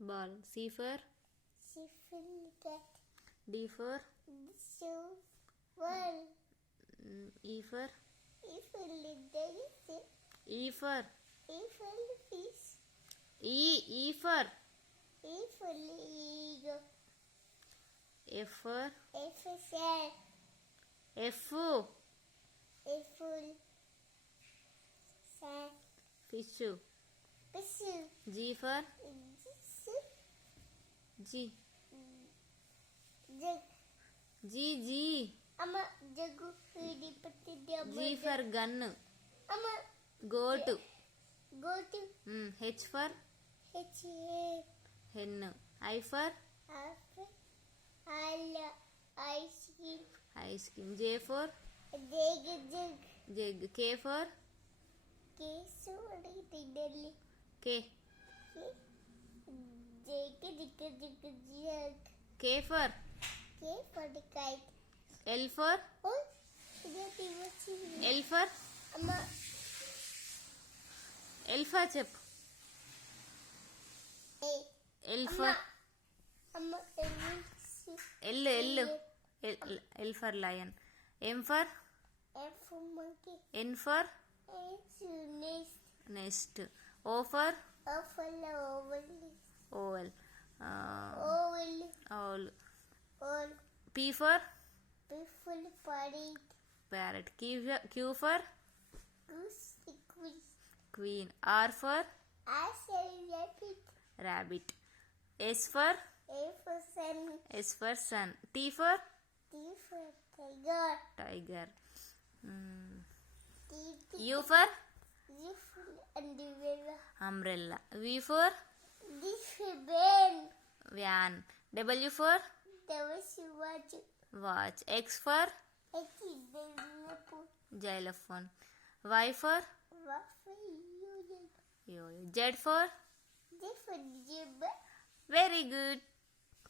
ball. C for cat. D for Well. E for Little. E for Fish. E for Eagle. F for Shell. F fish. G for G G G for gun. Goat. H for hen. I for ice cream. J for jug. K for K. K for the kite. L for L for చెప్పు. L for L for lion. M for monkey. N for Nest. nest. O for oval. Owl. P for parrot. Q for queen. R for rabbit. S for sun. T for tiger. U for umbrella. V for van. W for watch. X for xylophone. Y for yo-yo. Z for very good.